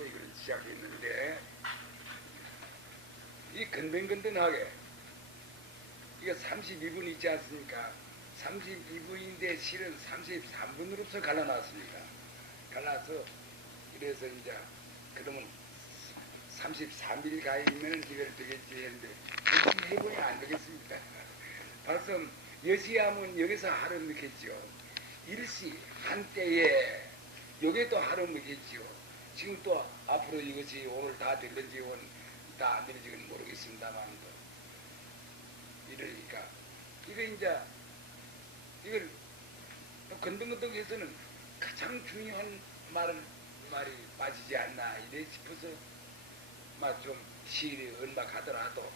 해서 이걸 시작했는데, 이 건든건든하게 이거 32분 있지 않습니까? 32분인데 실은 33분으로서 갈라놨습니다. 갈라서 그래서 이제 그러면 33일 가 있으면 이걸 되겠지 했는데 그렇게 해보면 안 되겠습니다. 박성 여시하면 여기서 하루 먹겠죠. 일시 한때에 여기 또 하루 먹겠죠. 지금 또 앞으로 이것이 오늘 다 될는지 오늘 다 안 될는지는 모르겠습니다만 이러니까 이거 이제 이걸 건등건등해서는 가장 중요한 말이 빠지지 않나 이래 싶어서 좀 시일이 언박하더라도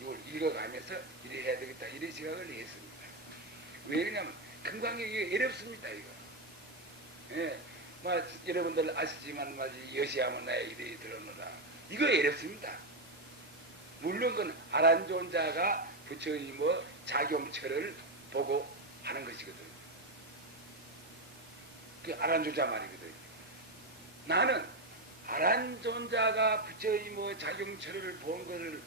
이걸 읽어가면서 이래 해야 되겠다 이래 생각을 했습니다. 왜 그러냐면 금강이 어렵습니다 이거. 예, 여러분들 아시지만 여시하면 나의 이래 들어오느라 이거 어렵습니다. 물론 그건 아란존자가 부처의 작용처를 보고 하는 것이거든. 그 아란존자 말이거든. 나는 아란존자가 부처의 작용처를 본 것을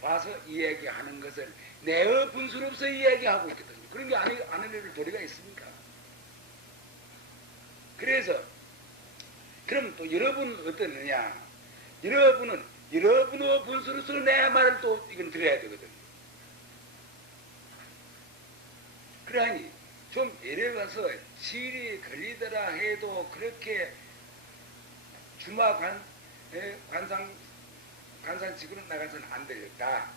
봐서 이야기하는 것을 내의 분수로서 이야기하고 있거든요. 그런 게 안 해낼 도리가 있습니까? 그래서 그럼 또 여러분은 어떠느냐? 여러분은 여러분의 분수로서 내 말을 또 이건 들어야 되거든. 그러니 좀 예를 들어서 실이 걸리더라 해도 그렇게 관상치고는 나가서는 안 되겠다.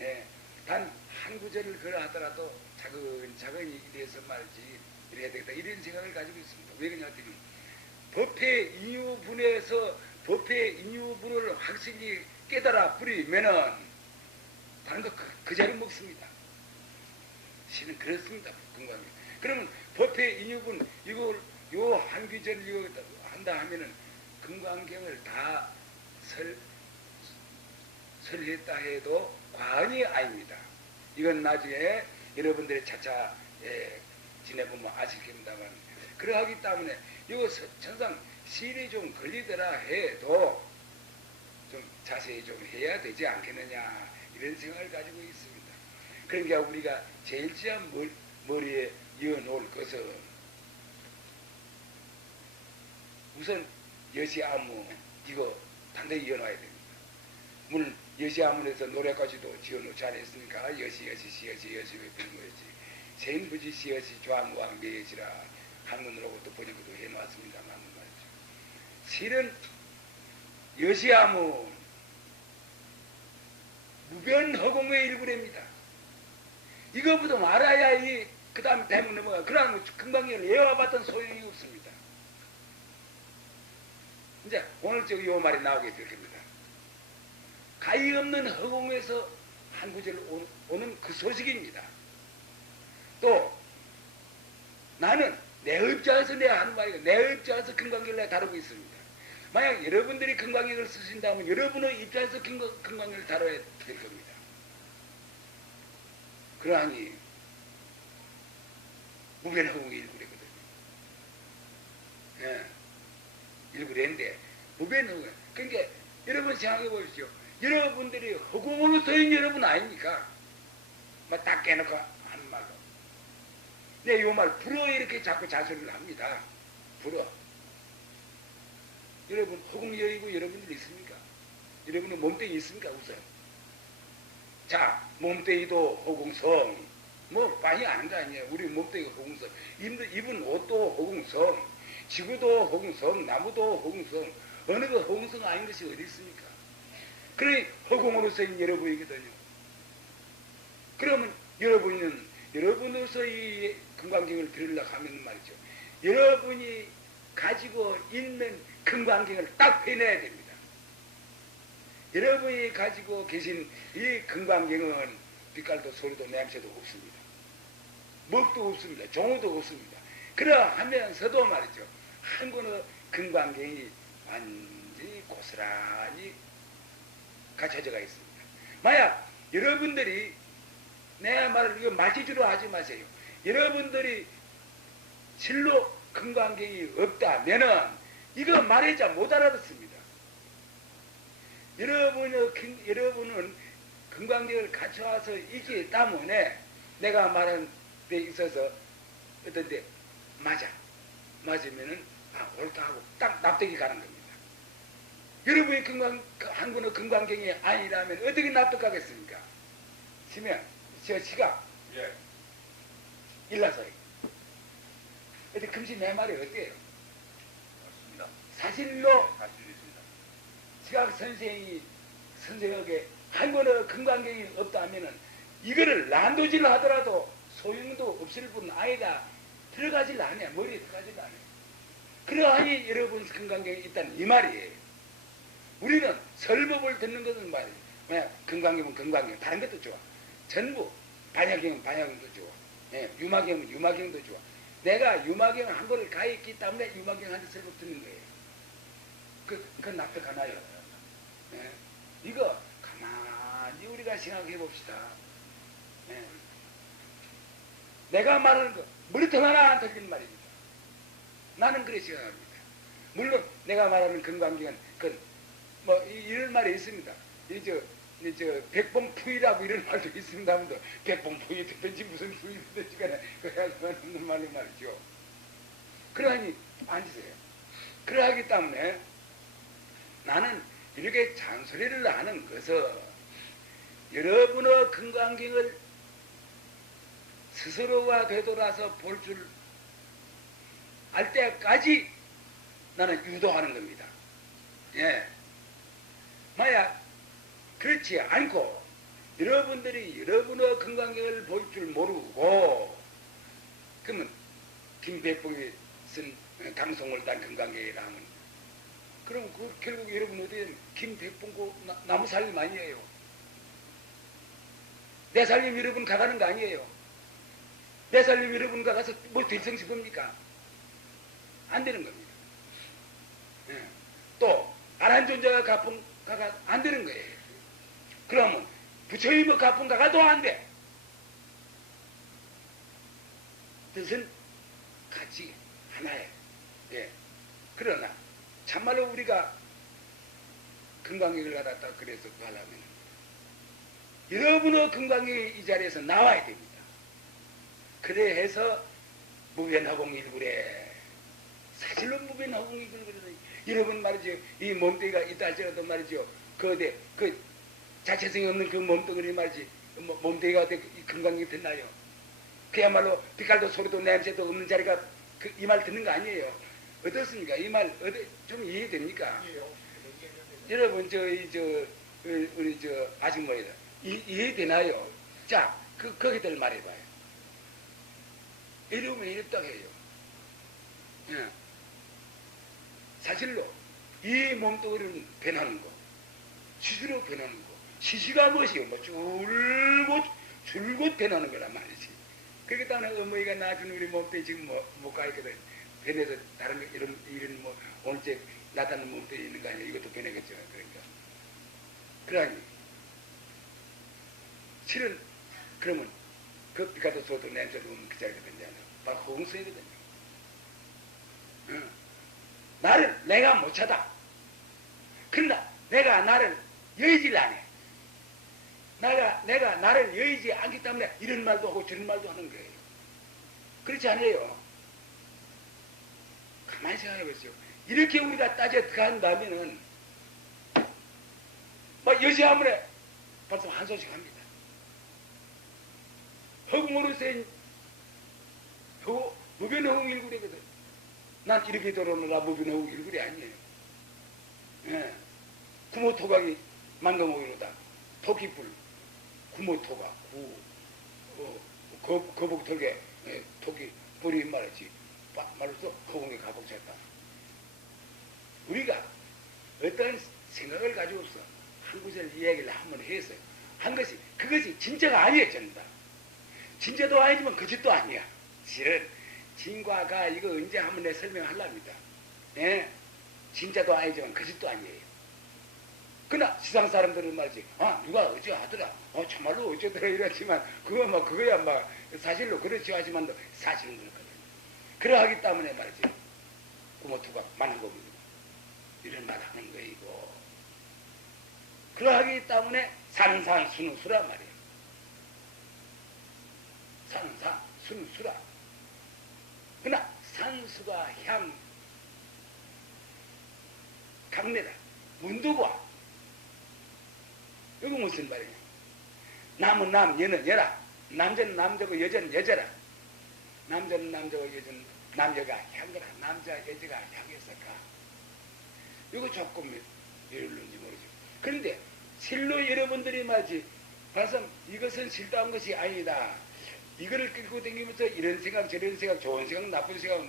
예, 단 한 구절을 걸어 하더라도 차근차근히 이래서 말이지 이래야 되겠다 이런 생각을 가지고 있습니다. 왜 그러냐 했더니 법의 인유분에서 법의 인유분을 확실히 깨달아 버리면은 다른 거 그 자리 먹습니다. 실은 그렇습니다. 금강이. 그러면 법의 인유분 이걸 요 한 귀절 이거 한다 하면은 금강경을 다 설했다 해도 과언이 아닙니다. 이건 나중에 여러분들이 차차 지내보면 아실 겁니다만 그러하기 때문에 이거 천상 실이 좀 걸리더라 해도 좀 자세히 좀 해야 되지 않겠느냐 이런 생각을 가지고 있습니다. 그러니까 우리가 제일 지한 머리에 이어놓을 것은 우선 여시아무 이거 단단히 이어놔야 됩니다. 물론 여시아문에서 노래까지도 지어놓지 않았으니까 여시 왜 부른 거였지. 생부지 시여시 좌무왕 매여시라 한문으로 또 번역도 해놓았습니다만 말이죠. 실은 여시아문 무변허공의 일부랍니다. 이거부터 말아야 그 다음에 대목 넘어가. 그러면 금방을 예화봤던 소용이 없습니다. 이제 오늘 요 말이 나오게 될 겁니다. 가히 없는 허공에서 한 구절 오는 그 소식입니다. 또 나는 내 입장에서 내가 하는 말이고 내 입장에서 금강경을 내가 다루고 있습니다. 만약 여러분들이 금강경을 쓰신다면 여러분의 입장에서 금강경을 다뤄야 될 겁니다. 그러하니 무변허공이 일구래거든요. 예, 일구래인데 무변허공. 그러니까 여러분 생각해 보십시오. 여러분들이 허공으로 서인 여러분 아닙니까? 딱 깨놓고 하는 말로. 네, 요 말 불어 이렇게 자꾸 자수를 합니다. 불어. 여러분 허공 여의고 여러분들 있습니까? 여러분은 몸뚱이 있습니까? 우선. 자, 몸뚱이도 허공성. 많이 아는 거 아니에요. 우리 몸뚱이가 허공성. 입은 옷도 허공성. 지구도 허공성. 나무도 허공성. 어느 거 허공성 아닌 것이 어디 있습니까? 그래 허공으로 서인 여러분이거든요. 그러면 여러분으로서 이 금강경을 들으려고 하면 말이죠. 여러분이 가지고 있는 금강경을 딱 빼내야 됩니다. 여러분이 가지고 계신 이 금강경은 빛깔도 소리도 냄새도 없습니다. 먹도 없습니다. 종어도 없습니다. 그러하면서도 말이죠. 한 권의 금강경이 완전히 고스란히 갖춰져가 있습니다. 만약 여러분들이 내 말을 이거 마치주로 하지 마세요. 여러분들이 실로 금강경이 없다면은 이거 말하자 못 알아듣습니다. 여러분은 금강경을 갖춰와서 있기 때문에 내가 말한 데 있어서 어떤데 맞으면은 옳다 하고 딱 납득이 가는 겁니다. 여러분이 한 분은 금강경이 아니라면 어떻게 납득하겠습니까? 치면 저 시각 예. 일라서이 어디 금시 내 말이 어때요? 맞습니다. 사실로 사실이 있습니다. 시각 선생에게 한 번의 금강경이 없다면은 이거를 난도질 하더라도 소용도 없을 뿐 아니다. 들어가질 않아요. 머리에 들어가질 않아요. 그러하니 여러분 금강경이 있다는 이 말이에요. 우리는 설법을 듣는 것은 말이에요. 그냥 금강경은 금강경, 다른 것도 좋아. 전부 반야경은 반야경도 좋아. 유마경은 유마경도 좋아. 내가 유마경 한 번을 가있기 때문에 유마경한테 설법 듣는 거예요. 그건 납득하나요? 이거 가만히 우리가 생각해 봅시다. 내가 말하는 거 머리통 하나 안 틀린 말입니다. 나는 그렇게 생각합니다. 물론 내가 말하는 금강경은 이런 말이 있습니다. 백봉푸이라고 이런 말도 있습니다만도 백봉푸이 듣든지 무슨 푸이 듣든지 간에 그래야 없는 말로 말이죠. 그러하니 앉으세요. 그러하기 때문에 나는 이렇게 잔소리를 하는 것은 여러분의 금강경을 스스로가 되돌아서 볼 줄 알 때까지 나는 유도하는 겁니다. 만약 그렇지 않고 여러분들이 여러분의 금강경을 볼 줄 모르고 그러면 김백봉이 쓴 강송월단 금강경이라 하면 그럼 결국 여러분 어디 김백봉고 나무 살림 아니에요. 내 살림 여러분 가가는 거 아니에요. 내 살림 여러분 가가서 뭐 될성시 봅니까? 안 되는 겁니다. 또 아란존자가 가가 안 되는 거예요. 그러면 부처님의 가풍 가가도 안 돼. 뜻은 같이 하나예요. 그러나 참말로 우리가 금강경을 받았다 그래서 하려면 여러분의 금강경이 이 자리에서 나와야 됩니다. 그래 해서 무변허공일구래. 사실로 무변허공일구래. 여러분 말이죠. 이 몸뚱이가 있다 할지라도 말이죠. 그 자체성이 없는 그 몸뚱이 말이지. 몸뚱이가 어떻게 금강경이 됐나요? 그야말로 빛깔도 소리도 냄새도 없는 자리가 이 말 듣는 거 아니에요. 어떻습니까? 이 말 좀 이해됩니까? 여러분 우리 아줌마이다 이해되나요? 자, 거기들 말해봐요. 이러면 이랬다고 해요. 사실로 이 몸뚱이를 변하는 거, 시시로 변하는 거, 시시가 무엇이요? 줄곧 변하는 거란 말이지. 그렇기 때문에 어머니가 낳아준 우리 몸뚱이 지금 못 가있거든. 변해서 다른 거, 이런 오늘째 나타나는 몸뚱이 있는 거 아니야? 이것도 변하겠죠. 그러니까. 그러니, 실은, 그러면, 그 빛가도 소도 냄새도 없는 그 자리가 된다는 바로 허공성이거든요. 내가 못 찾아. 그러나 내가 나를 여의질 안 해. 내가 나를 여의지 않기 때문에 이런 말도 하고 저런 말도 하는 거예요. 그렇지 않아요? 가만히 생각해 보세요. 이렇게 우리가 따져 들어간다면은 여시 아무래 벌써 한 소식 합니다. 허공으로 센 무변허공일구리거든. 난 이렇게 들어오느라 무변허공일구리 아니에요. 구모토각이 만강오이로다. 토끼불, 구모토각, 거북턱에 토끼 불이 말이지. 말로써 허공에 가복쳤다. 우리가 어떤 생각을 가지고서 한 곳을 이야기를 한번 해서 한 것이 그것이 진짜가 아니에요. 전부 다. 진짜도 아니지만 거짓도 아니야. 실은 진과 가 이거 언제 한번 내 설명하려합니다. 진짜도 아니지만 거짓도 아니에요. 그러나 시상 사람들은 말이지, 누가 어째 하더라, 참말로 어쩌더라 이랬지만, 그거야 사실로 그렇지 하지만 사실은 그렇거든. 그러하기 때문에 말이지 구모투가 많은 겁니다. 이런 말 하는 거이고 그러하기 때문에 산산수는수란 말이에요. 산산수는수라. 그러나 산수가 향 강내라 문두과 이거 무슨 말이에요? 남은 남, 여는 여라. 남자는 남자고 여자는 여자라. 남자는 남자고 여자는 남자가 향거라. 남자 여자가 향했을까? 이거 조금 이럴는지 모르죠. 그런데 실로 여러분들이 말이지 봐서 이것은 실도한 것이 아니다. 이거를 끌고 다니면서 이런 생각 저런 생각 좋은 생각 나쁜 생각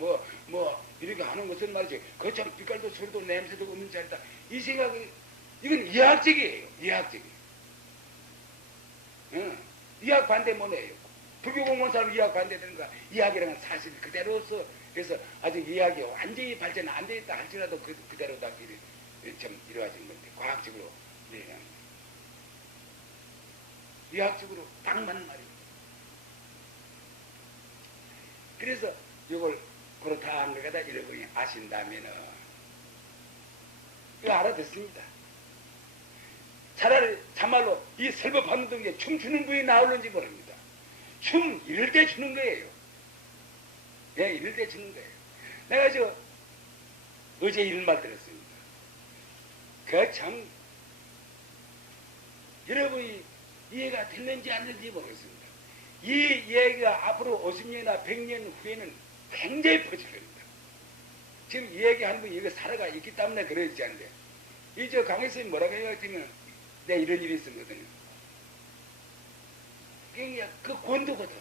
뭐 이렇게 하는 것은 말이지 그 참 빛깔도 소리도 냄새도 없는 자리다. 이 생각이 이건 이학적이에요. 이학적이에요. 이학 반대 못해요. 불교 공부하는 사람 이학 반대되는가? 이학이라는 사실 그대로서 그래서 아직 이학이 완전히 발전 안 돼 있다 할지라도 그대로 다 좀 이루어진 건데 과학적으로 이학적으로 딱 맞는 말이에요. 그래서 이걸 그렇다 한 거다 여러분이 아신다면은 이거 알아듣습니다. 차라리 참말로 이 설법하는 동시에 춤추는 분이 나오는지 모릅니다. 춤 이럴 때 추는 거예요. 예, 이럴 때 추는 거예요. 내가 어제 이런 말 들었습니다. 그 참 여러분이 이해가 됐는지 안 됐는지 모르겠습니다. 이 얘기가 앞으로 50년이나 100년 후에는 굉장히 퍼질 겁니다. 지금 이 얘기하는 분이 이거 살아가 있기 때문에 그러지 않는데 이 강혜선이 뭐라고 해요? 했더니 내가 이런 일이 있었거든요. 그게 그 권도거든.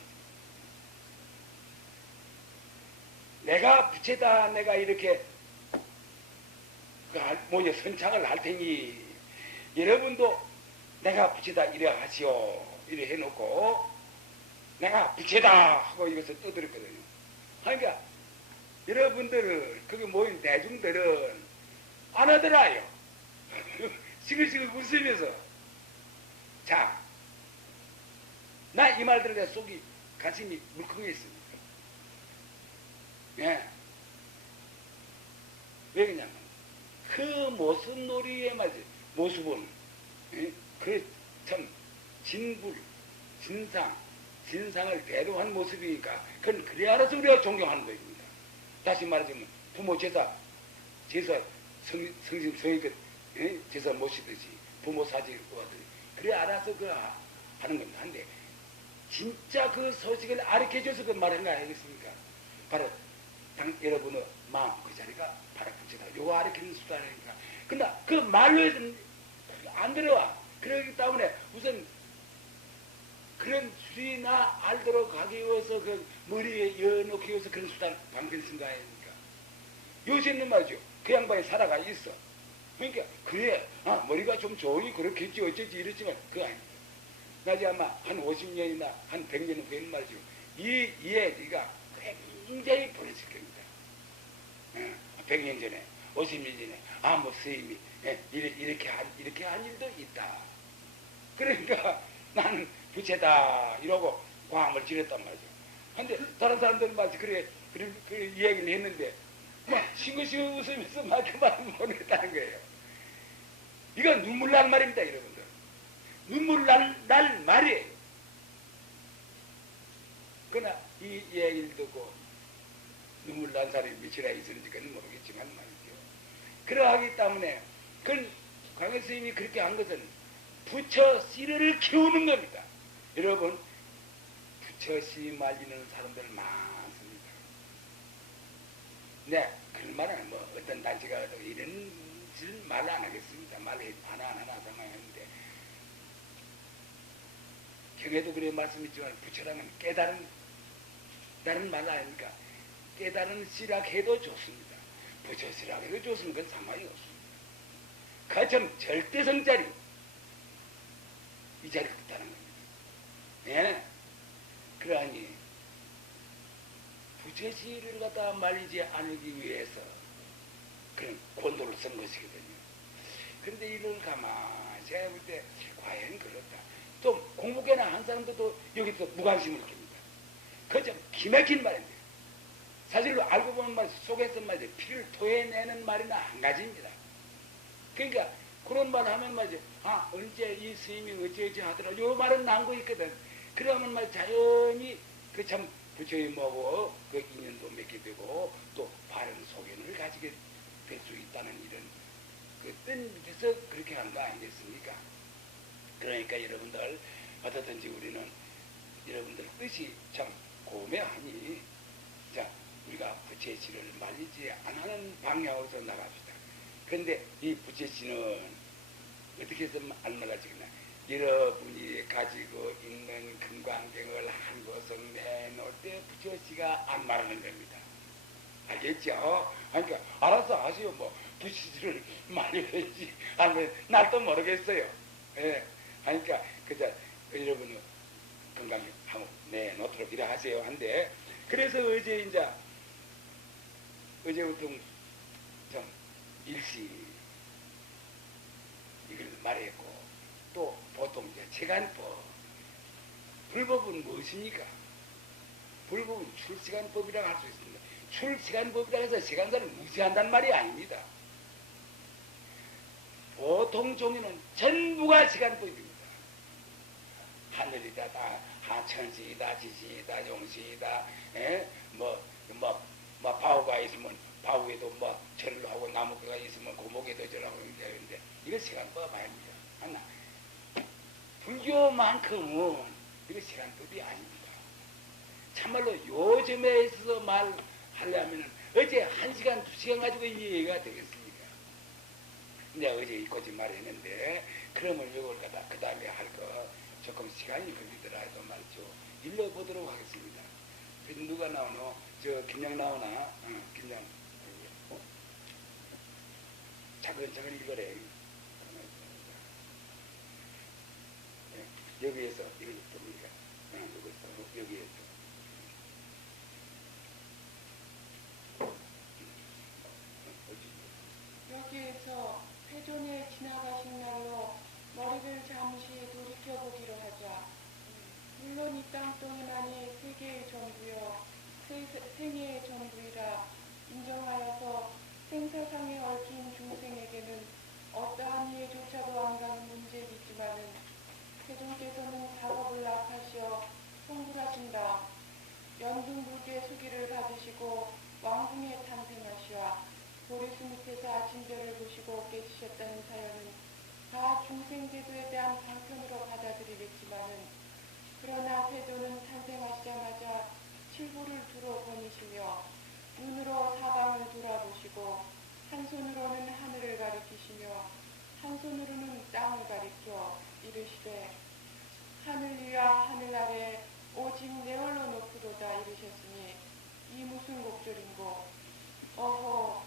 내가 부채다 내가 이렇게 뭐냐 선창을 할 테니 여러분도 내가 부채다 이래 하시오 이래 해놓고 내가 부채다 하고 이것을 떠들었거든요. 그러니까 여러분들 거기 모인 대중들은 안 하더라요. 시글시글 웃으면서 자, 나 이 말 들으니까 속이 가슴이 물컹했습니다. 예. 왜 그러냐면 그 모습놀이의 말이지 모습은 예? 그 참 진불, 진상을 대로한 모습이니까 그건 그래 알아서 우리가 존경하는 것입니다. 다시 말하자면 부모 제사 성심성의껏 예? 제사 모시듯이 부모 사지 구하듯이 그래 알아서 그 하는 겁니다. 한데 진짜 그 소식을 알려줘서 그 말한 거 아니겠습니까? 바로 여러분의 마음 그 자리가 바로 부채다. 요거 알려주는 수단이니까. 근데 그 말로 해서는 안 들어와. 그러기 때문에 우선 그런 수리나 알도록 하기 위해서 그 머리에 여놓기 위해서 그런 수단 방편을 쓴 거 아닙니까? 요새는 말이죠. 그 양반이 살아가 있어. 그러니까 그래 머리가 좀 좋으니 그렇겠지 어쩌지 이랬지만 그거 아닙니다. 나중에 아마 한 50년이나 한 100년 후에는 말이죠. 이 얘기가 굉장히 벌어질 겁니다. 100년 전에 50년 전에 뭐 스님이 이렇게 한 일도 있다. 그러니까 나는 부채다 이러고 광을 지렸단 말이죠. 근데 다른 사람들은 말이지 그래 그 얘기를 했는데 막 싱글싱글 웃으면서 막 그 말을 보냈다는 거예요. 이건 눈물 날 말입니다, 여러분들. 눈물 날 말이에요. 그러나 이 얘기를 듣고 눈물 난 사람이 몇이나 있었는지는 모르겠지만 말이죠. 그러하기 때문에 그건 광해 스님이 그렇게 한 것은 부처 씨를 키우는 겁니다. 여러분 부처 씨 말리는 사람들 많습니다. 네, 그런 말은 뭐 어떤 단체가 이런 말 안 하겠습니다. 말 하나 상관했는데 경에도 그래 말씀했지만 부처라는 깨달은 다른 말 아닙니까? 깨달은 씨락해도 좋습니다. 부처 씨락해도 좋습니다. 그건 상관이 없습니다. 그처럼 절대성 자리 이 자리가 없다는 겁니다. 예? 그러하니 부처씨를 갖다 말리지 않기 위해서 그런 권도를 쓴 것이거든요. 그런데 이걸 가만히 제가 볼 때 과연 그렇다. 또 공부계나 한 사람들도 여기서 무관심을 깁니다. 그저 기막힌 말인데 사실로 알고 보면 말 속에서 말이죠. 피를 토해내는 말이나 한 가지입니다. 그러니까 그런 말 하면 말이죠. 아, 언제 이 스님이 어찌어찌 하더라. 요 말은 난 거 있거든. 그러면 말 자연히 그 참 부처의 뭐고 그 인연도 맺게 되고 또 바른 소견을 가지게 될 수 있다는 이런 그 뜻에서 그렇게 한 거 아니겠습니까? 그러니까 여러분들 어떻든지 우리는 여러분들 뜻이 참 고매하니 자 우리가 부처의 씨를 말리지 않는 방향으로서 나갑시다. 그런데 이 부처의 씨는 어떻게 해서 안 말라지겠나? 여러분이 가지고 있는 금강경을 한 것은 내놓을 때 부처의 씨가 안 말하는 겁니다. 알겠죠? 그러니까 알아서 하시오. 뭐 부처를 말려야지. 아니면 날도 모르겠어요. 예. 그러니까 그저 여러분은 건강히 한번 내놓도록 이래 하세요. 한데 그래서 어제부터 좀 일시 이걸 말했고 또 보통 이제 체간법 불법은 무엇입니까? 불법은 출시간법이라고 할 수 있습니다. 출시간법이라고 해서 시간사를 무시한다는 말이 아닙니다. 보통 종류는 전부가 시간법입니다. 하늘이다, 하천시이다, 지시이다, 용시이다, 바우가 있으면 바우에도 뭐 절을 하고 나무가 있으면 고목에도 절하고 이러는데 이거 시간법 아닙니다. 하나 불교만큼은 이거 시간법이 아닙니다. 참말로 요즘에 있어서 말하려면 어제 1시간, 2시간 가지고 이해가 되겠습니까? 내가 어제 거짓말을 했는데 그러면 이걸 갖다 그 다음에 할 거 조금 시간이 걸리더라도 말이죠. 일러보도록 하겠습니다. 누가 나오노? 저 김양 나오나? 김양. 차근차근 읽어래. 여기에서 이걸 봅니까? 여기에서. 여기에서 회존에 지나가신 날로 머리를 잠시 돌이켜보기로 하자. 물론 이 땅 동에만이 세계의 전부여 생애의 전부이라 인정하여서 생사상에 얽힌 중생에게는 어떠한 이해조차도 안 가는 문제이지만은 세존께서는 작업을 낙하시어 성불하신다. 연등불계 수기를 받으시고 왕궁에 탄생하시와 보리수 밑에서 아침별을 보시고 깨지셨다는 사연은 다 중생제도에 대한 방편으로 받아들이겠지만은 그러나 세존은 탄생하시자마자 칠부를 두루 거니시며 눈으로 사방을 돌아보시고 한 손으로는 하늘을 가리키시며 한 손으로는 땅을 가리켜 이르시되 하늘 위와 하늘 아래 오직 내 홀로 높으도다 이르셨으니 이 무슨 곡절인고 어허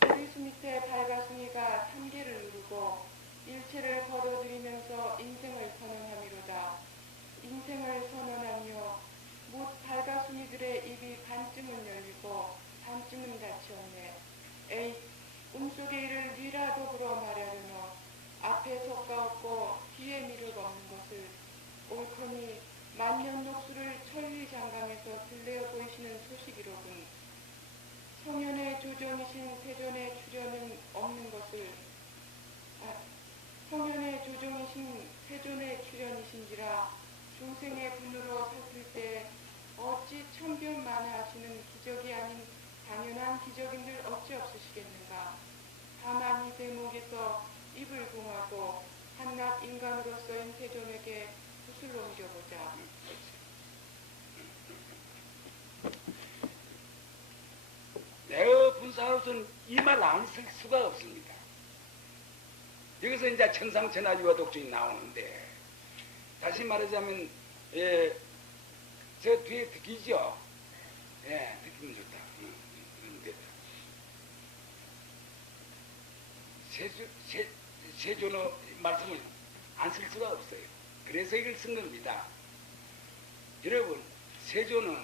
보리수 밑에 발가숭이가 3개를 누르고 일체를 걸어들이면서 인생을 선언함이로다. 인생을 선언하며 못 발가숭이들의 입이 반쯤은 열리고 반쯤은 닫히었네. 에이 꿈속의 일을 위라 더불어 말하려노. 앞에 석가 없고 뒤에 미륵 없는 것을 옳거니 만년 녹수를 천리 장강에서 들레어 보이시는 소식이로군. 성현의 조정이신 세존의 출현은 없는 것을 성현의 조정이신 세존의 출현이신지라 중생의 분으로 살필 때 어찌 천변만하시는 기적이 아닌 당연한 기적인들 어찌 없으시겠는가. 다만 이 대목에서 입을 공하고 한낱 인간으로서인 세존에게 붓을 넘겨보자. 내가 분사로서는 이 말 안 쓸 수가 없습니다. 여기서 이제 천상천하지와 독주이 나오는데 다시 말하자면 저 뒤에 듣기죠? 예, 듣기면 좋다. 세존의 말씀을 안 쓸 수가 없어요. 그래서 이걸 쓴 겁니다. 여러분, 세존은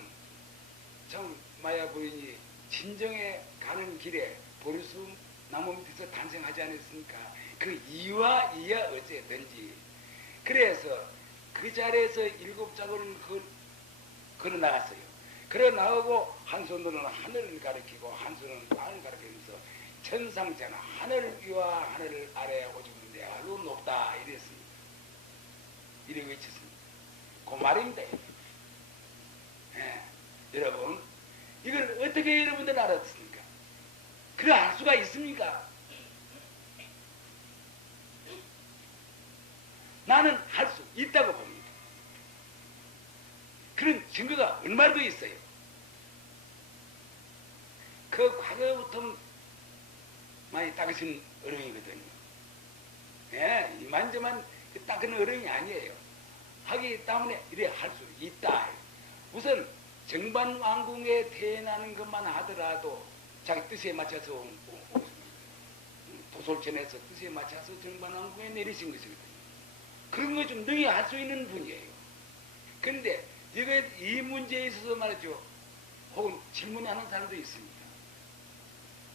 참 마야 부인이 진정에 가는 길에 보리수 나무 밑에서 탄생하지 않았습니까? 그 이와 이야 어쨌든지 그래서 그 자리에서 7작은 그 걸어 나갔어요. 걸어 나가고 한 손으로는 하늘을 가리키고 한 손으로는 땅을 가리키면서 천상천하 하늘 위와 하늘 아래 오직 내 알로 높다 이랬습니다. 이래 외쳤습니다. 그 말입니다. 예. 여러분 이걸 어떻게 여러분들 알았습니까? 그래 알 수가 있습니까? 나는 할 수 있다고 봅니다. 그런 증거가 얼마나 있어요. 그 과거부터 많이 닦으신 어른이거든요. 예, 이만저만 닦은 어른이 아니에요. 하기 때문에 이래 할 수 있다. 우선 정반왕궁에 태어나는 것만 하더라도 자기 뜻에 맞춰서 도솔천에서 뜻에 맞춰서 정반왕궁에 내리신 것이거든요. 그런 거 좀 능히 할 수 있는 분이에요. 그런데 이 문제에 있어서 말이죠. 혹은 질문하는 사람도 있습니다.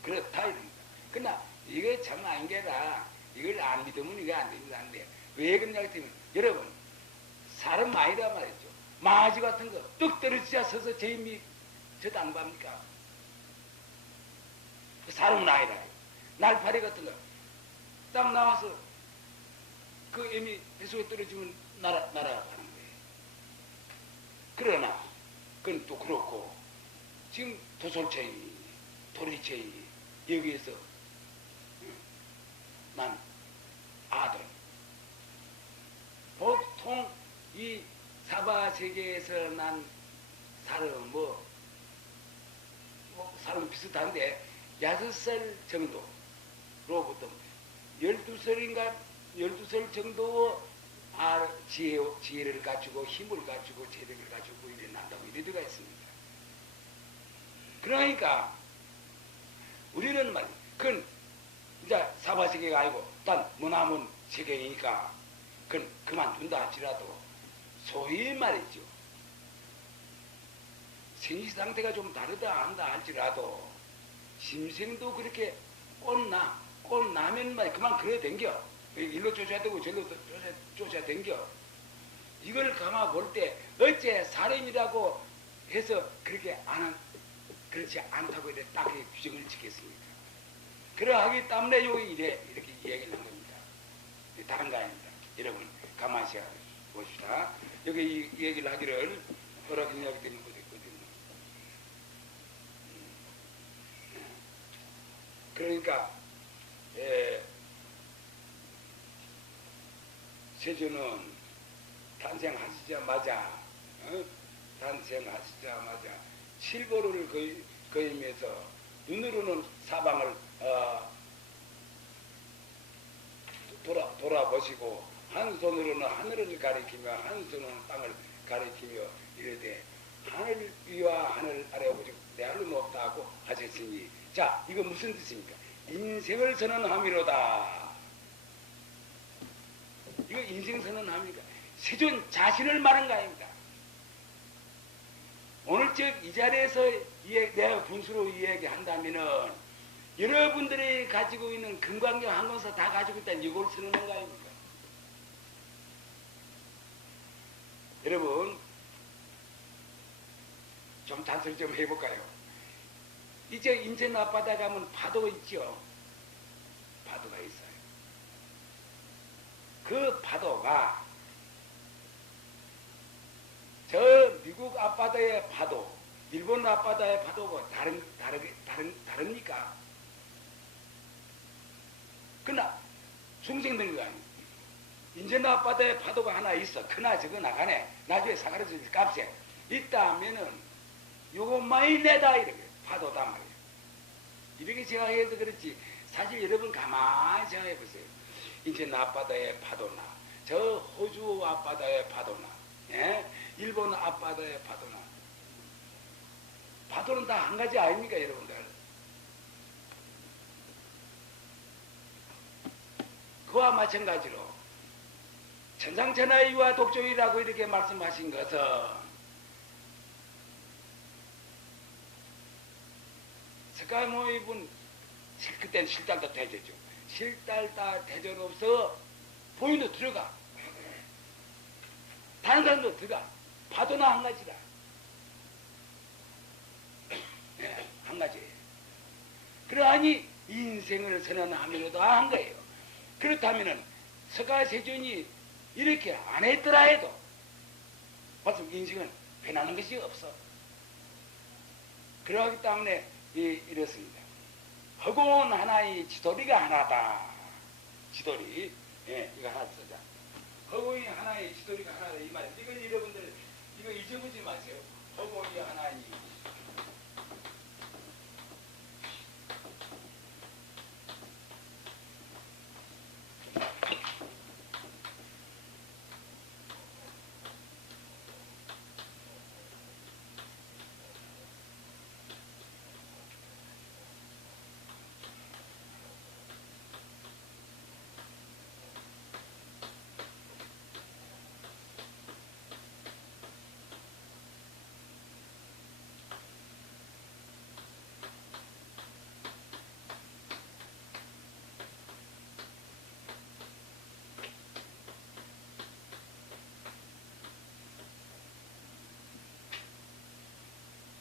그렇다 이럽니다. 그러나 이게 참 아닌 게라 이걸 안 믿으면 이게 안 됩니다. 안 돼. 왜 그러냐 했더니 여러분 사람 아니라 말이죠. 마지 같은 거 뚝 떨어지자 서서 제임이 저도 안 봅니까? 사람은 아니라 날파리 같은 거 딱 나와서 그 애미 뱃속에 떨어지면 날아가는 거예요. 그러나 그건 또 그렇고 지금 도솔체이 도리체이 여기에서 난 아들 보통 이 사바세계에서 난 사람 사람 비슷한데 6살 정도로부터 12살인가 12살 정도 지혜를 갖추고 힘을 갖추고 체력을 갖추고 이래 난다고 이래 들어가 있습니다. 그러니까 우리는 말이야 그건 이제 사바세계가 아니고 단 머나먼 세계이니까 그건 그만둔다 할지라도 소위 말이죠. 생리 상태가 좀 다르다 한다 할지라도 심생도 그렇게 꽃나면 말이야 그만 그래 댕겨. 일로 쫓아야 되고 절로 쫓아야 댕겨. 이걸 가만 볼 때 어째 사람이라고 해서 그렇지 않다고 이렇게 딱 규정을 짓겠습니까? 그러하기 때문에 이렇게 이야기를 한 겁니다. 다른 거 아닙니다. 여러분 가만히 봅시다. 여기 이 얘기를 하기를 허락이 이야기 되는 것도 있거든요. 그러니까 세조는 탄생하시자마자 실보를 거임해서 눈으로는 사방을 돌아보시고 한 손으로는 하늘을 가리키며 한 손으로는 땅을 가리키며 이르되 하늘 위와 하늘 아래 오직 내 알로 높다고 하셨으니 자 이거 무슨 뜻입니까? 인생을 선언함이로다. 이거 인생 선언합니까? 세존 자신을 말한 거 아닙니다. 오늘 즉 이 자리에서 내가 분수로 이야기한다면은 여러분들이 가지고 있는 금강경 한 권서 다 가지고 있다는 이걸 선언한 거 아닙니까? 여러분 좀 잔소리 좀 해볼까요? 이제 인천 앞바다 가면 파도 있죠? 파도가 있어요. 그 파도가 저 미국 앞바다의 파도, 일본 앞바다의 파도가 다릅니까? 그러나 중생된 거 아닙니까? 인천 앞바다의 파도가 하나 있어. 크나 저거 나가네. 나중에 사가려질 값에 있다면은 요것만이 내다 이렇게 파도다 말이에요. 이렇게 생각해서 그렇지 사실 여러분 가만히 생각해 보세요. 인천 앞바다의 파도나 저 호주 앞바다의 파도나 예? 일본 앞바다의 파도나 파도는 다 한 가지 아닙니까 여러분들? 그와 마찬가지로 천상천하의와 독조이라고 이렇게 말씀하신 것은 석가모니분 그때는 실달다 대제죠. 실달다 대제로서 보인도 들어가. 다른 사람도 들어가. 파도나 한 가지라. 한 가지예요. 그러하니 인생을 선언하면서도 한 거예요. 그렇다면은 서가세존이 이렇게 안 했더라 해도 벌써 인생은 변하는 것이 없어. 그러기 때문에 이렇습니다. 허공 하나의 지도리가 하나다. 지도리. 예, 이거 하나 쓰자. 허공이 하나의 지도리가 하나다. 이 말. 이건 여러분들, 이거 잊어보지 마세요. 허공이 하나의.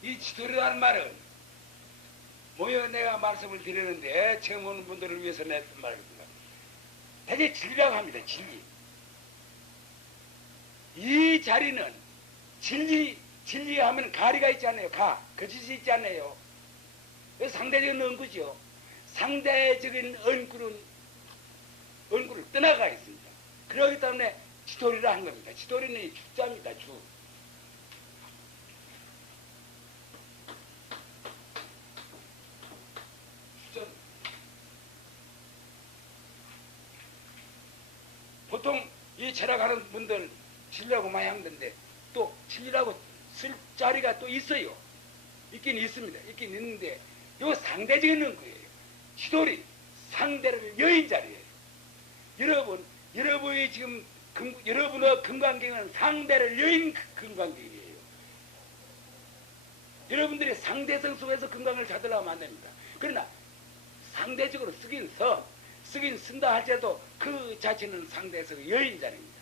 이 지도리라는 말은 뭐여 내가 말씀을 드리는데 처음 오는 분들을 위해서 냈던 말입니다. 대개 진리라고 합니다. 진리. 이 자리는 진리하면 가리가 있지 않아요. 거짓이 있지 않아요. 상대적인 언구죠. 상대적인 언구를 떠나가 있습니다. 그렇기 때문에 지도리라 한 겁니다. 지도리는 주자입니다. 주. 보통 이 철학하는 분들 진리라고 많이 하는데 또 진리라고 쓸 자리가 또 있어요. 있긴 있습니다. 있긴 있는데 이거 상대적인 거예요. 지도리 상대를 여인 자리예요. 여러분이 지금 여러분의 금강경은 상대를 여인 금강경이에요. 여러분들이 상대성 속에서 금강을 찾으려면 안 됩니다. 그러나 상대적으로 쓰긴 쓴다 할지라도 그 자체는 상대에서 여인 자리입니다.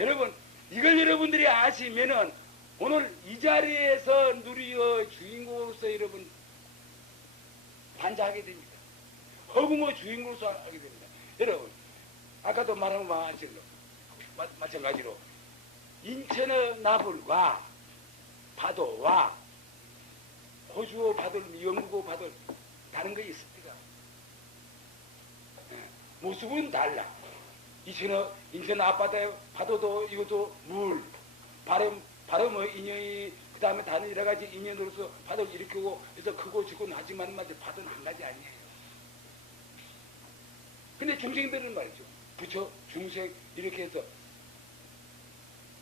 여러분 이걸 여러분들이 아시면은 오늘 이 자리에서 누리어 주인공으로서 여러분 반자하게 됩니다. 허공의 주인공으로서 하게 됩니다. 여러분 아까도 말한 것 마찬가지로 인천의 나불과 파도와 호주의 파도, 영국의 파도 다른 거 있습니까? 모습은 달라. 인천 앞바다의 파도도 이것도 물, 바로 뭐 인연이 그 다음에 다른 여러 가지 인연으로서 파도를 일으키고 그래서 크고 작고 하지만 파도는 한 가지 아니에요. 근데 중생들은 말이죠. 부처, 중생 이렇게 해서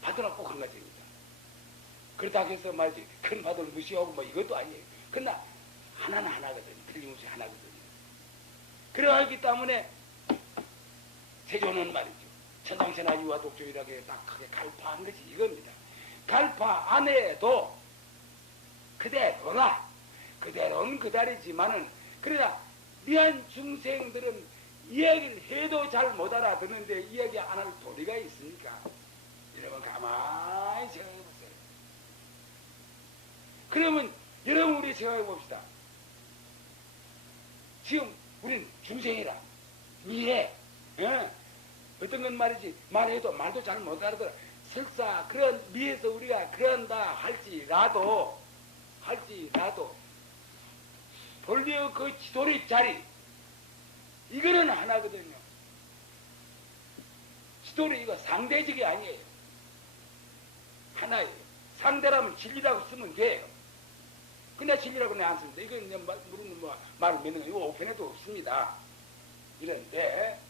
파도는 꼭 한 가지입니다. 그렇다고 해서 말이지 큰 파도를 무시하고 뭐 이것도 아니에요. 그러나 하나는 하나거든요. 틀림없이 하나거든요. 그러하기 때문에 세조는 말이죠. 천상천하 유화 독조이라게 딱 크게 갈파한 것이 이겁니다. 갈파 안에도 그대로는 그대로지만은 그러나 미한 중생들은 이야기를 해도 잘 못 알아듣는데 이야기 안 할 도리가 있습니까? 여러분 가만히 생각해 보세요. 그러면 여러분 우리 생각해 봅시다. 지금 우리는 중생이라 미래 어떤 건 말이지 말해도 말도 잘 못 알아들어. 설사 그런 미에서 우리가 그런다 할지라도 본래 그 지도리 자리 이거는 하나거든요. 지도리 이거 상대적이 아니에요. 하나예요. 상대라면 진리라고 쓰면 돼요. 근데 진리라고는 안 씁니다. 이건 물은 말을 믿는 거 이거 오편에도 없습니다. 이런데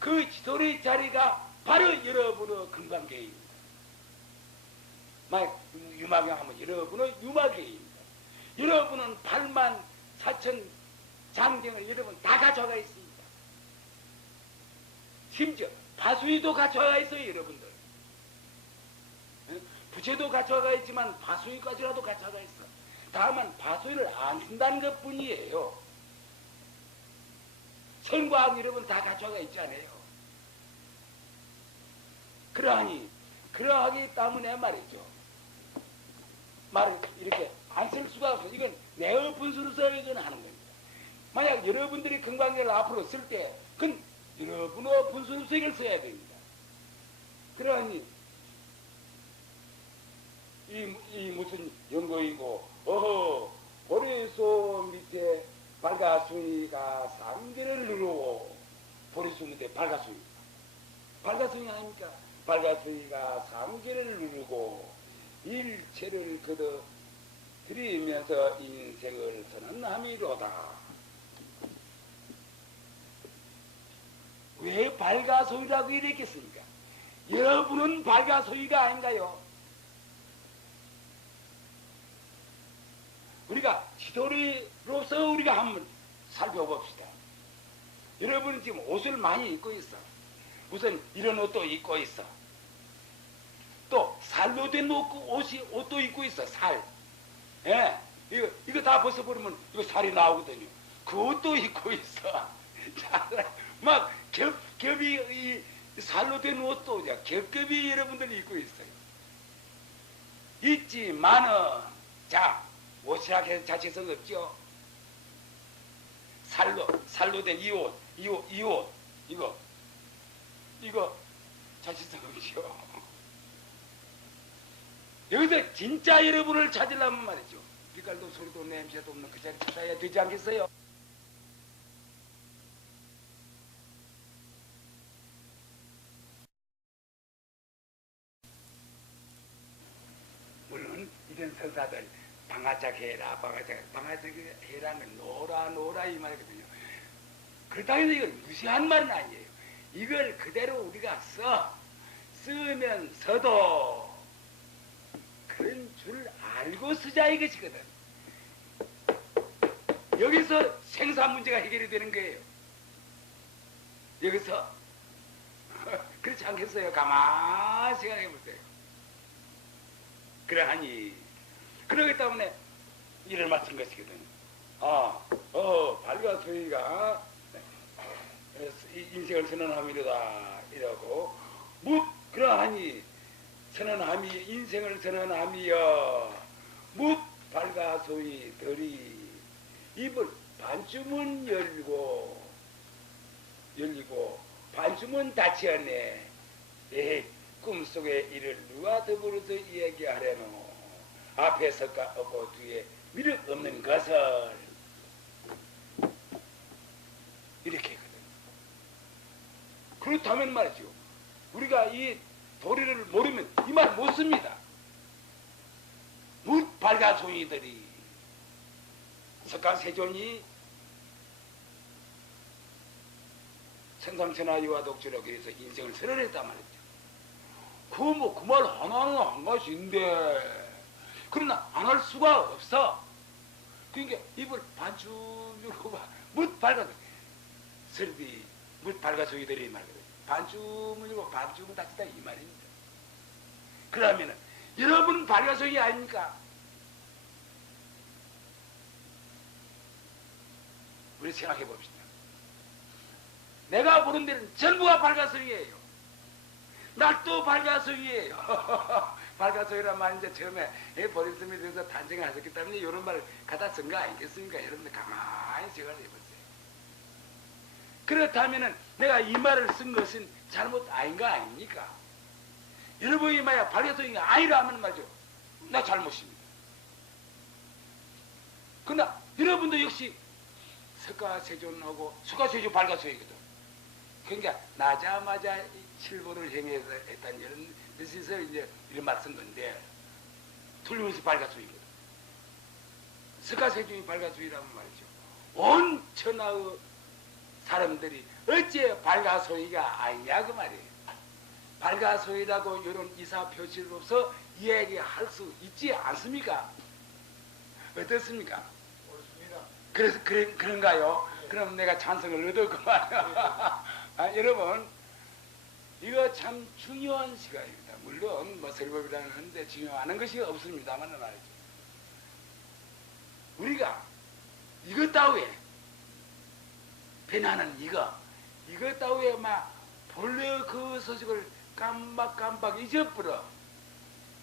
그 지도리 자리가 바로 여러분의 금강계입니다. 유마경 하면 여러분의 유마계입니다. 여러분은 8만 4천 장경을 여러분 다 가져가 있습니다. 심지어 바수위도 가져가 있어요. 여러분들. 부채도 가져가 있지만 바수위까지라도 가져가 있어. 다만 바수위를 안 쓴다는 것 뿐이에요. 선과학 여러분 다 가져가 있지 않아요. 그러하기 때문에 말이죠. 말을 이렇게 안 쓸 수가 없어. 이건 내 분수로서 이건 하는 겁니다. 만약 여러분들이 건강을 앞으로 쓸 때, 그건 여러분의 분수로서 이걸 써야 됩니다. 그러니, 이 무슨 연고이고, 보리수 밑에 발가숭이가 삼계를 누르고, 보리수 밑에 발가숭이. 발가숭이 아닙니까? 발가숭이가 삼계를 누르고, 일체를 거둬 들이면서 인생을 선언함이로다. 왜 발가소이라고 이랬겠습니까? 여러분은 발가소이가 아닌가요? 우리가 지도리로서 우리가 한번 살펴봅시다. 여러분은 지금 옷을 많이 입고 있어. 우선 이런 옷도 입고 있어. 또 살로 된 옷도 입고 있어. 살. 예, 이거 다 벗어버리면 이거 살이 나오거든요. 그 옷도 입고 있어. 자, 막 겹이 이 살로 된 옷도 겹겹이 여러분들이 입고 있어요. 있지만은 자, 옷이라 해서 자체성 없죠. 살로 된 이 옷, 이거 자체성 없죠. 여기서 진짜 여러분을 찾으려면 말이죠. 빛깔도 소리도 냄새도 없는 그 자리 찾아야 되지 않겠어요? 물론 이런 선사들 방아짝 해라, 방아짝 해라는 노라 이 말이거든요. 그렇다고 해서 이걸 무시한 말은 아니에요. 이걸 그대로 우리가 쓰면서도 그런 줄 알고 쓰자 이것이거든. 여기서 생산 문제가 해결이 되는 거예요. 여기서 그렇지 않겠어요? 가만히 생각해 보세요. 그러하니 그러기 때문에 이를 맞춘 것이거든. 발가소이가 인생을 선언함이로다 이러고 그러하니 선언함이 인생을 선언함이여 뭇 발가소이들이 입을 반쯤은 열리고 반쯤은 닫히었네. 꿈속에 이를 누가 더불어서 이야기하려노. 앞에 서가 없고 뒤에 미륵 없는 것을 이렇게 했거든. 그렇다면 말이죠. 우리가 이 도리를 모르면 이 말 못 씁니다. 뭇 발가송이들이 석가세존이 생상천하유와 독주라고 해서 인생을 선언했단 말이죠. 그 말 하나는 한 가지인데 그러나 안 할 수가 없어. 그러니까 입을 반쯤 열고 뭇 발가송이 설비 뭇 발가송이들이 말거든. 반쯤은 열고 반쯤은 닫히다 이 말입니다. 그러면은 여러분 발가송이 아닙니까? 우리 생각해 봅시다. 내가 보는 데는 전부가 발가송이에요. 날도 발가송이에요. 발가송이란 말은 이제 처음에 보리스에 대해서 탄생을 하셨기 때문에 이런 말을 갖다 쓴 거 아니겠습니까? 여러분들 가만히 생각을 해보세요. 그렇다면은 내가 이 말을 쓴 것은 잘못 아닌 거 아닙니까? 여러분이 만약 발가송이가 아니라 하면 말이죠. 나 잘못입니다. 그러나 여러분도 역시 석가세존하고 석가세존 발가송이거든. 그러니까 나자마자 칠보를 행해서 했다는 이런 뜻에서 이제 이런 말 쓴 건데 틀림없이 발가송이거든. 석가세존이 발가송이라면 말이죠. 온 천하의 사람들이 어째 발가송이가 아니냐 그 말이에요. 발가송이라고 이런 이사표시로서 이야기할 수 있지 않습니까? 어떻습니까? 그래서 그런가요? 그럼 내가 찬성을 얻었구만. 여러분 이거 참 중요한 시간입니다. 물론 뭐 설법이라는 건데 중요한 것이 없습니다만 말이죠. 우리가 이것 따위에 변하는 이거 따위에 막 본래 그 소식을 깜빡 잊어버려.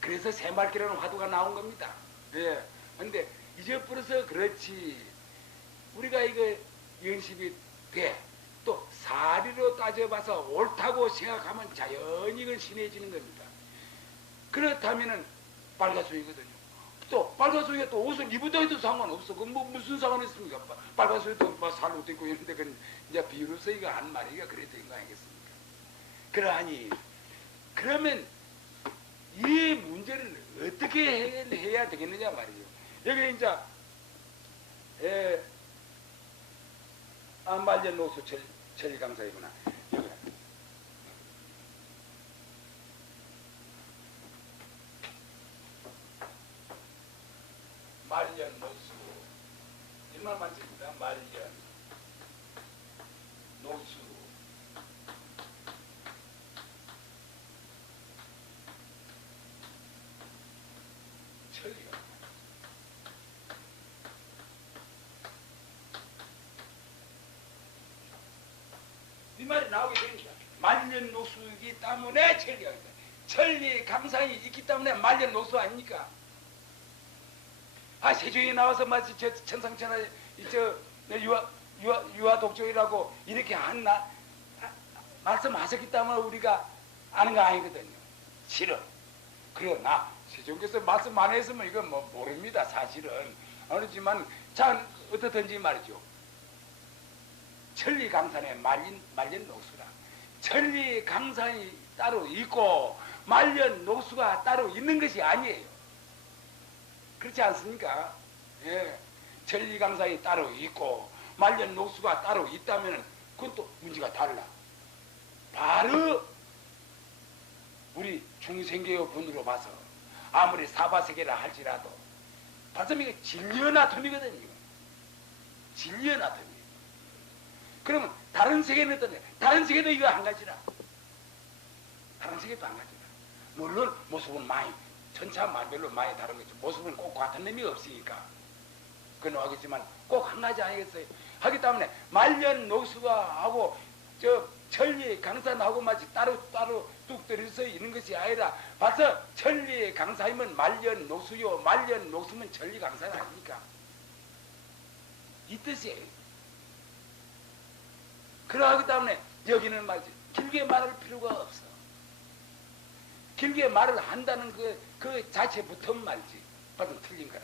그래서 새말기라는 화두가 나온 겁니다. 예, 근데 잊어버려서 그렇지. 우리가 이거 연습이 돼. 또 사리로 따져봐서 옳다고 생각하면 자연히 이건 신해지는 겁니다. 그렇다면은 빨가수이거든요. 또 빨가수이가 또 옷을 입어도 해도 상관없어. 그 뭐 무슨 상관이 있습니까? 빨가수이도 뭐 살옷 입고 이런데 그건 이제 비유로서 이거 한 말이가 그래 된 거 아니겠습니까? 그러하니 그러면 이 문제를 어떻게 해야 되겠느냐 말이죠. 여기 이제 말년노수 천리강사이구나. 여기 말년노수 이말만 씁니다. 말년노수 천리강사. 이 말이 나오게 됩니다. 말년노수이기 때문에 천리강사. 천리강산이 있기 때문에 말년노수 아닙니까? 세종이 나와서 마치 저 천상천하 유아 독조이라고 이렇게 말씀하셨기 때문에 우리가 아는 거 아니거든요. 실은. 그러나 세종께서 말씀 안 했으면 이건 뭐 모릅니다. 사실은. 그렇지만 자 어떻든지 말이죠. 천리강산의 말년노수라. 천리강산이 따로 있고 말년노수가 따로 있는 것이 아니에요. 그렇지 않습니까? 예. 천리강산이 따로 있고 말년노수가 따로 있다면 그건 또 문제가 달라. 바로 우리 중생계의 분으로 봐서 아무리 사바세계라 할지라도 벌써 이게 진리연아톰이거든요. 진리연아톰이에요. 그러면 다른 세계는 어떤데? 다른 세계도 이거 한 가지라. 다른 세계도 한 가지라. 물론 모습은 많이 천차만별로 많이 다른 거죠. 모습은 꼭 같은 의미 없으니까. 그건 하겠지만 꼭 한 가지 아니겠어요? 하기 때문에 말년노수가 하고 저 천리강산하고 마치 따로 뚝 떨어져 있는 것이 아니라 벌써 천리강산이면 말년노수요, 말년노수면 천리강산 아닙니까? 이 뜻이에요. 그러하기 때문에 여기는 말이지 길게 말할 필요가 없어. 길게 말을 한다는 그 자체부터 말이지 벌써 틀린 거라.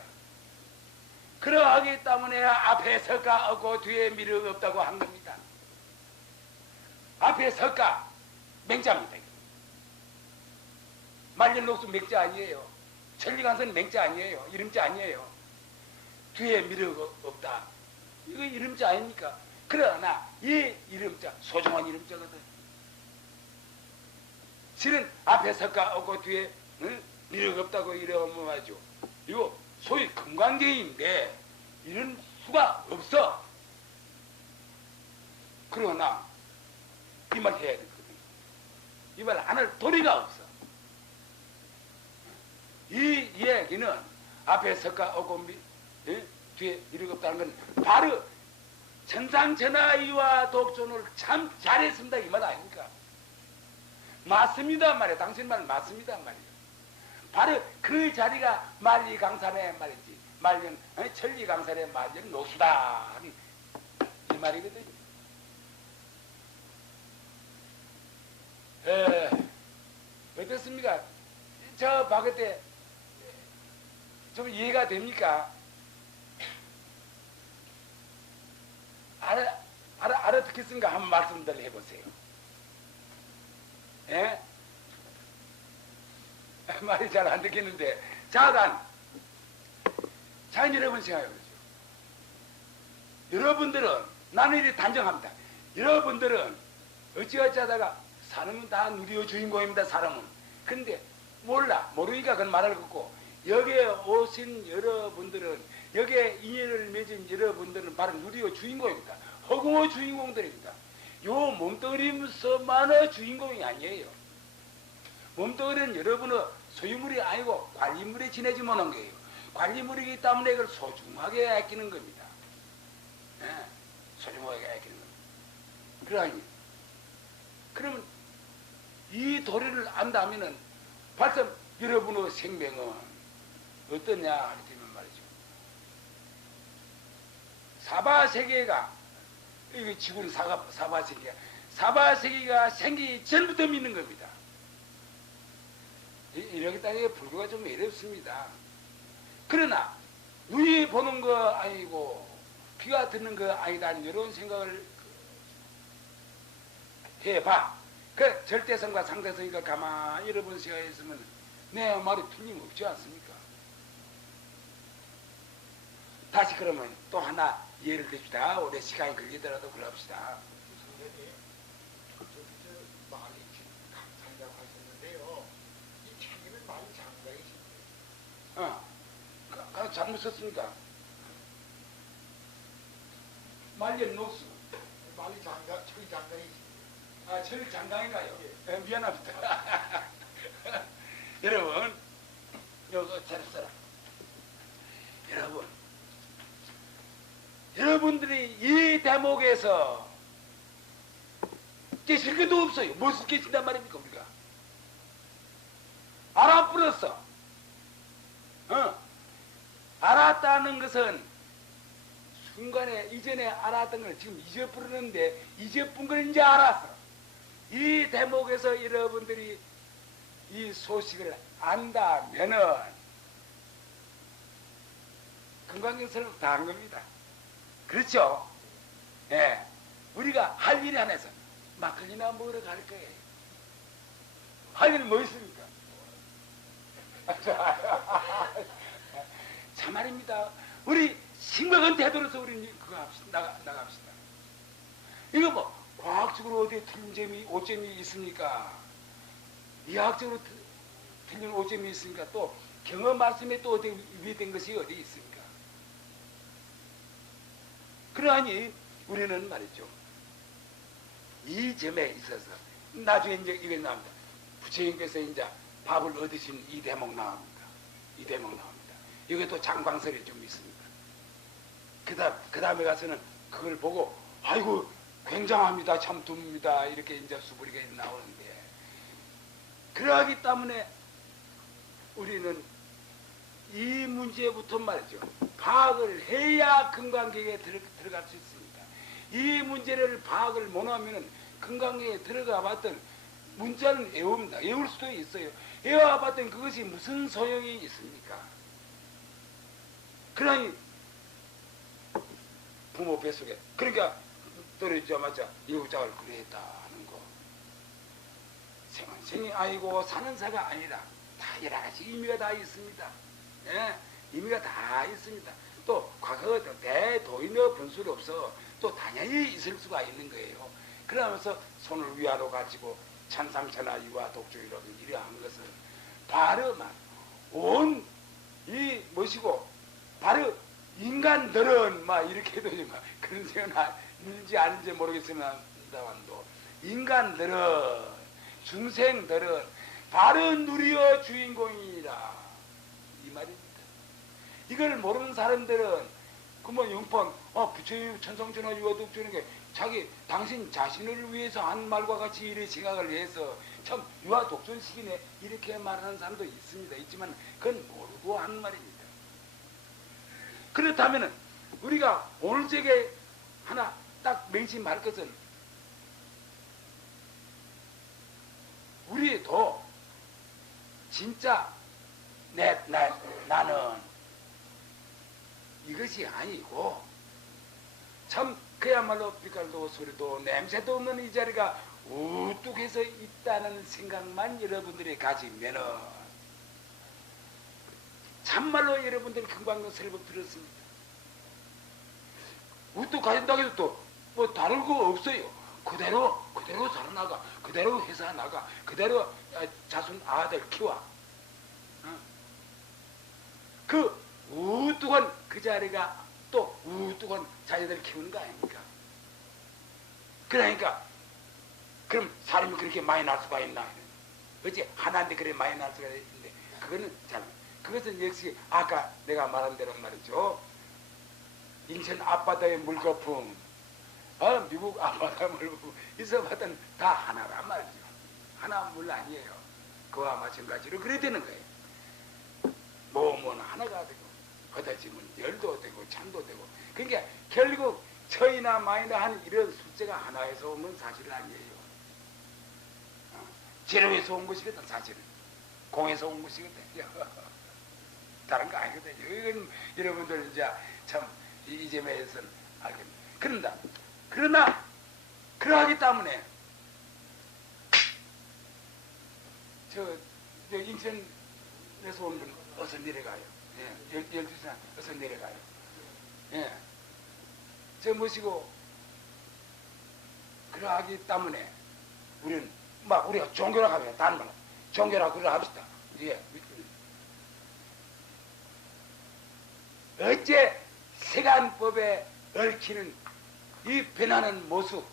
그러하기 때문에 앞에 서가 없고 뒤에 미륵 없다고 한 겁니다. 앞에 서가 맹자입니다. 말년녹수 맹자 아니에요. 천리강산 맹자 아니에요. 이름자 아니에요. 뒤에 미륵 없다. 이거 이름자 아닙니까? 그러나 이 이름자 소중한 이름자거든. 실은 앞에 서가 없고 뒤에 미륵 없다고 이러면 말이죠. 이거 소위 금강계인데 이런 수가 없어. 그러나 이 말 해야 되거든. 이 말 안 할 도리가 없어. 이 이야기는 앞에 서가 없고 뒤에 미륵 없다는 건 바로 천상천하의와 독존을 참 잘했습니다 이 말 아닙니까? 맞습니다 말이야. 당신 말 맞습니다 말이야. 바로 그 자리가 만리강산의 말이지. 천리강산의 말년노수다 이 말이거든요. 어떻습니까? 저 바깥에 좀 이해가 됩니까? 알아듣겠습니까? 한번 말씀들 해보세요. 예? 말이 잘 안 듣겠는데, 자간 여러분 생각해보죠. 여러분들은, 나는 이렇게 단정합니다. 여러분들은 어찌어찌하다가 사람은 다 누리의 주인공입니다, 사람은. 근데 모르니까 그건 말을 걷고, 여기에 오신 여러분들은, 여기에 인연을 맺은 여러분들은 바로 누리의 주인공입니다. 허공의 주인공들입니다. 요 몸뚱이면서만의 주인공이 아니에요. 몸뚱이는 여러분의 소유물이 아니고 관리물에 지내지만 한 거예요. 관리물이기 때문에 이걸 소중하게 아끼는 겁니다. 소중하게 아끼는 겁니다. 그러니 그러면 이 도리를 안다면은 벌써 여러분의 생명은 어떠냐 할 때면 말이죠. 사바세계가, 이거 지구는 사바세계가, 사바세계가 생기기 전부터 믿는 겁니다. 이렇게 따지면 불교가 좀 어렵습니다. 그러나 눈이 보는 거 아니고 귀가 듣는 거 아니다, 이런 생각을 해봐. 그 절대성과 상대성이니까 가만히 여러분 생각했으면 내 말이 틀림없지 않습니까? 다시 그러면 또 하나 예를 듭시다. 오래 시간이 걸리더라도 그럽시다. 말이 강상이라고 하셨는데요. 이 창의는 말이 장가이신데. 잘못 썼습니다. 말년 녹수. 말이 장가, 철이 장가이신데. 아, 철이 장강인가요? 네, 미안합니다. 여러분, 요거 잘 써라. 여러분들이 이 대목에서 깨질 것도 없어요. 무엇을 깨진단 말입니까, 우리가? 알아버렸어. 알았다는 것은 순간에 이전에 알았던 걸 지금 잊어버리는데, 잊어본 걸 이제 알았어. 이 대목에서 여러분들이 이 소식을 안다면은 금강경선을 다 한 겁니다. 그렇죠? 예. 우리가 할 일이 하나 있어. 막걸리나 먹으러 갈 거예요. 할 일 뭐 있습니까? 참 말입니다. 우리 심각한 태도로서 우리 그거 합시다. 나갑시다. 이거 뭐 과학적으로 어디에 틀린 점이, 오점이 있습니까? 이학적으로 틀린 오점이 있습니까? 또 경험 말씀에 또 어디 위배된 것이 어디 있습니까? 그러하니 우리는 말이죠. 이 점에 있어서 나중에 이제 이게 나옵니다. 부처님께서 이제 밥을 얻으신 이 대목 나옵니다. 이 대목 나옵니다. 이것도 장광설이 좀 있습니다. 그 다음에 가서는 그걸 보고 아이고 굉장합니다. 참 둡니다. 이렇게 이제 수부리가 나오는데, 그러하기 때문에 우리는 이 문제부터 말이죠. 파악을 해야 금강경에 들어갈 수 있습니다. 이 문제를 파악을 못하면 금강경에 들어가 봤던 문자는 외웁니다. 외울 수도 있어요. 외워 봤던 그것이 무슨 소용이 있습니까? 그러니 부모 뱃속에, 그러니까 떨어지자마자 일곱장을 그려했다 하는 거. 생이 아니고 사는 사가 아니라 다 여러 가지 의미가 다 있습니다. 예? 의미가 다 있습니다. 또 과거 대도인의 분수를 없어 또 당연히 있을 수가 있는 거예요. 그러면서 손을 위아로 가지고 찬상천하 유아 독주이라는 이러한 것을 바로만 온 이 뭐시고 바로 인간들은 막 이렇게 해도 막 그런 생각 있는지 아닌지 모르겠습니다만도 인간들은 중생들은 바로 누리어 주인공이라 이 말입니다. 이걸 모르는 사람들은 그뭐 용폰 부처님 천성천하 유아독주는 게 자기 당신 자신을 위해서 한 말과 같이 이렇게 생각을 해서 참 유아독존식이네 이렇게 말하는 사람도 있습니다. 있지만 그건 모르고 하는 말입니다. 그렇다면 우리가 오늘 저게 하나 딱 명심할 것은 우리도 진짜 나는 이것이 아니고 참 그야말로 빛깔도 소리도 냄새도 없는 이 자리가 우뚝해서 있다는 생각만 여러분들이 가지면은 참말로 여러분들이 금방금 설법 들었습니다. 우뚝 가진다고 해도 또 뭐 다를 거 없어요. 그대로 살아나가, 그대로 회사 나가, 그대로 자손 아들 키워. 그 우뚝한 그 자리가 또 우뚝한 자녀들 키우는 거 아닙니까? 그러니까 그럼 사람이 그렇게 많이 날 수가 있나? 그렇지? 하나인데 그래 많이 날 수가 있는데 그거는 잘 그것은 역시 아까 내가 말한 대로 말이죠. 인천 앞바다의 물거품, 미국 앞바다 물거품 있어봤던 다 하나란 말이죠. 하나 물 아니에요. 그와 마찬가지로 그래야 되는 거예요. 몸은 하나가 되고 걷어지면 열도 되고 참도 되고. 그러니까 결국 처이나 마이나 하는 이런 숫자가 하나에서 오면 사실 아니에요. 제로에서 온 것이거든 사실은. 공에서 온 것이거든요. 다른 거 아니거든요. 이건 여러분들 이제 참 이 점에서는 알겠습니다. 그러나 그러하기 때문에 저 인천에서 온 분 어서 내려가요. 예, 12시 어서 내려가요. 예. 저 모시고 그러하기 때문에 우리는 막 우리가 종교라 하면 다른 말 종교라 그러 합시다. 예. 어째 세간법에 얽히는 이 변하는 모습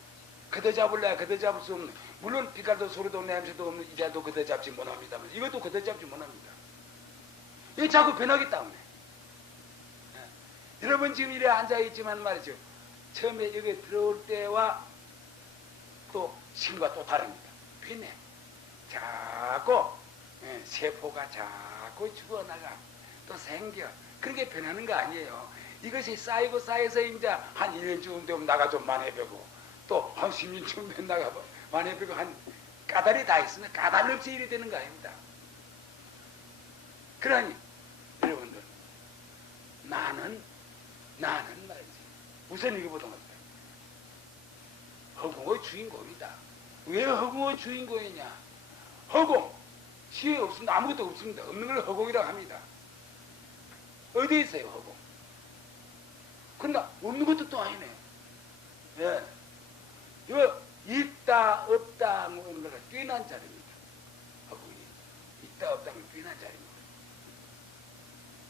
걷어잡을래야 걷어잡을 수 없는, 물론 빛깔도 소리도 냄새도 없는 이자도 걷어잡지 못합니다만 이것도 걷어잡지 못합니다. 이게 자꾸 변하기 때문에. 예. 여러분 지금 이래 앉아있지만 말이죠. 처음에 여기 들어올 때와 또 신과 또 다릅니다. 변해. 자꾸 세포가 자꾸 죽어나가 또 생겨. 그렇게 변하는 거 아니에요. 이것이 쌓이고 쌓여서 이제 한 1년쯤 되면 나가 좀 만회되고 또 한 10년쯤 되면 나가 만회되고 한 까닭이 다 있으면 까닭 없이 이래 되는 거 아닙니다. 그러니 여러분들 나는 말이지. 우선 이거보다 어때? 허공의 주인공이다. 왜 허공의 주인공이냐? 허공 시에 없습니다. 아무것도 없습니다. 없는 걸 허공이라고 합니다. 어디에 있어요 허공? 그러나 없는 것도 또 아니네. 예. 이거 있다 없다 뭐 이런 거가 뛰어난 자리입니다. 허공이 있다 없다 는 뛰어난 자리입니다.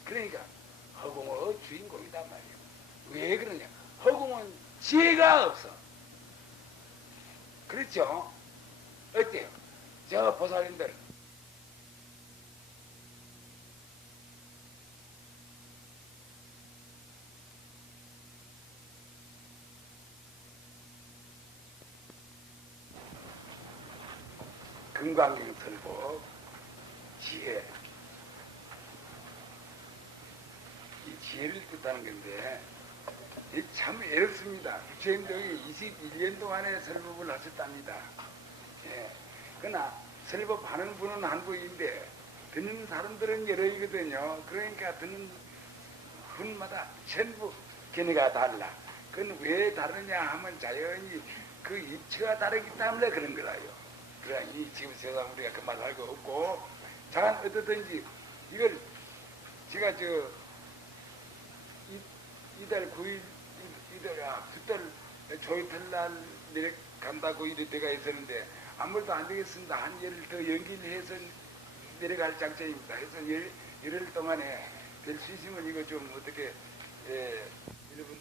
그러니까 허공의 주인공이다 말이에요. 왜 그러냐? 허공은 지혜가 없어. 그렇죠? 어때요? 저 보살님들 금강경 들고 지혜, 이 지혜를 뜻하는 건데 참 어렵습니다. 부처님들이 21년 동안에 설법을 하셨답니다. 예. 그러나 설법하는 분은 한 분인데 듣는 사람들은 여러이거든요. 그러니까 듣는 분마다 전부 견해가 달라. 그건 왜 다르냐 하면 자연히 그 입체가 다르기 때문에 그런 거라요. 그러니 지금 세상 우리가 그 말 할 거 없고, 자 어떻든지 이걸 제가 이달 9일 두달 조이틀날 내려간다고 이럴 때가 있었는데 아무것도 안 되겠습니다. 한 열흘 더 연기를 해서 내려갈 작정입니다. 그래서 열흘 동안에 될 수 있으면 이거 좀 어떻게 여러분